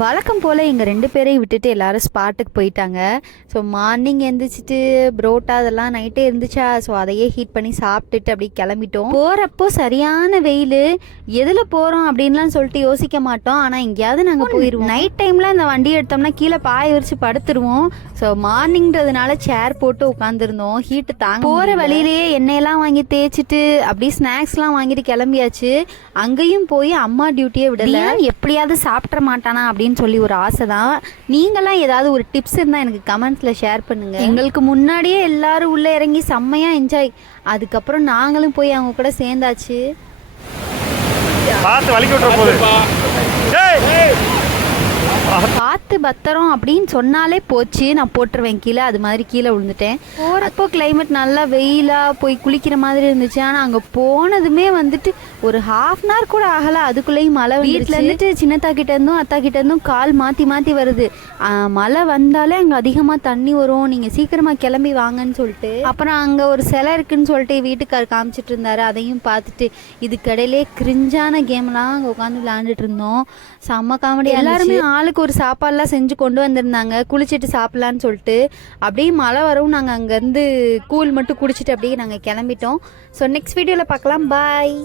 வழக்கம் போல் எங்கள் 2 பேரையும் விட்டுட்டு எல்லாரும் ஸ்பாட்டுக்கு போயிட்டாங்க. ஸோ மார்னிங் எழுந்திரிச்சிட்டு புரோட்டா அதெல்லாம் நைட்டே இருந்துச்சா, ஸோ அதையே ஹீட் பண்ணி சாப்பிட்டுட்டு அப்படி கிளம்பிட்டோம். போகிறப்போ சரியான வெயில், எதில் போகிறோம் அப்படின்லாம் சொல்லிட்டு யோசிக்க மாட்டோம். ஆனால் எங்கேயாவது நாங்கள் போயிடுவோம். நைட் டைமில் அந்த வண்டி எடுத்தோம்னா கீழே பாய விரிச்சு படுத்துருவோம். ஸோ மார்னிங்கிறதுனால சேர் போட்டு உட்காந்துருந்தோம். ஹீட்டு தாங்க போகிற வழியிலேயே எண்ணெயெல்லாம் வாங்கி தேய்ச்சிட்டு அப்படி ஸ்நாக்ஸ்லாம் வாங்கிட்டு கிளம்பியாச்சு. அங்கேயும் போய் அம்மா டியூட்டியே விடல. எப்படியாவது சாப்பிட்ற மாட்டானா அப்படின்னு சொல்லி ஒரு ஆசை தான். நீங்களாம் ஏதாவது ஒரு டிப்ஸ் இருந்தால் எனக்கு கமெண்ட்ஸில் ஷேர் பண்ணுங்கள். எங்களுக்கு முன்னாடியே எல்லாரும் உள்ளே இறங்கி செம்மையாக என்ஜாய். அதுக்கப்புறம் நாங்களும் போய் அவங்க கூட சேர்ந்தாச்சு. பார்த்து பத்திரம் அப்படின்னு சொன்னாலே போச்சு, நான் போட்டுருவேன் கீழே. அது மாதிரி கீழே விழுந்துட்டேன். போகிறப்போ கிளைமேட் நல்லா வெயிலாக போய் குளிக்கிற மாதிரி இருந்துச்சு. ஆனால் அங்கே போனதுமே வந்துட்டு ஒரு ½ கூட ஆகலை, அதுக்குள்ளேயும் மழை. வீட்டில் இருந்துட்டு சின்னத்தா கிட்ட இருந்தும் அத்தா கிட்ட இருந்தும் கால் மாற்றி மாற்றி வருது. மழை வந்தாலே அங்கே அதிகமாக தண்ணி வரும், நீங்கள் சீக்கிரமாக கிளம்பி வாங்கன்னு சொல்லிட்டு. அப்புறம் அங்கே ஒரு சிலை இருக்குன்னு சொல்லிட்டு வீட்டுக்கார் காமிச்சிட்டு இருந்தாரு. அதையும் பார்த்துட்டு இதுக்கடையிலே கிரிஞ்சான கேம்லாம் அங்கே உட்காந்து விளையாண்டுட்டு இருந்தோம். செம்ம காமெடி. எல்லாருமே ஆளுக்கு ஒரு சாப்பாடுலாம் செஞ்சு கொண்டு வந்திருந்தாங்க, குளிச்சுட்டு சாப்பிட்லான்னு சொல்லிட்டு. அப்படியே மழை வரவும் நாங்கள் அங்கேருந்து கூழ் மட்டும் குடிச்சிட்டு அப்படியே நாங்கள் கிளம்பிட்டோம். ஸோ நெக்ஸ்ட் வீடியோவில் பார்க்கலாம். பாய்.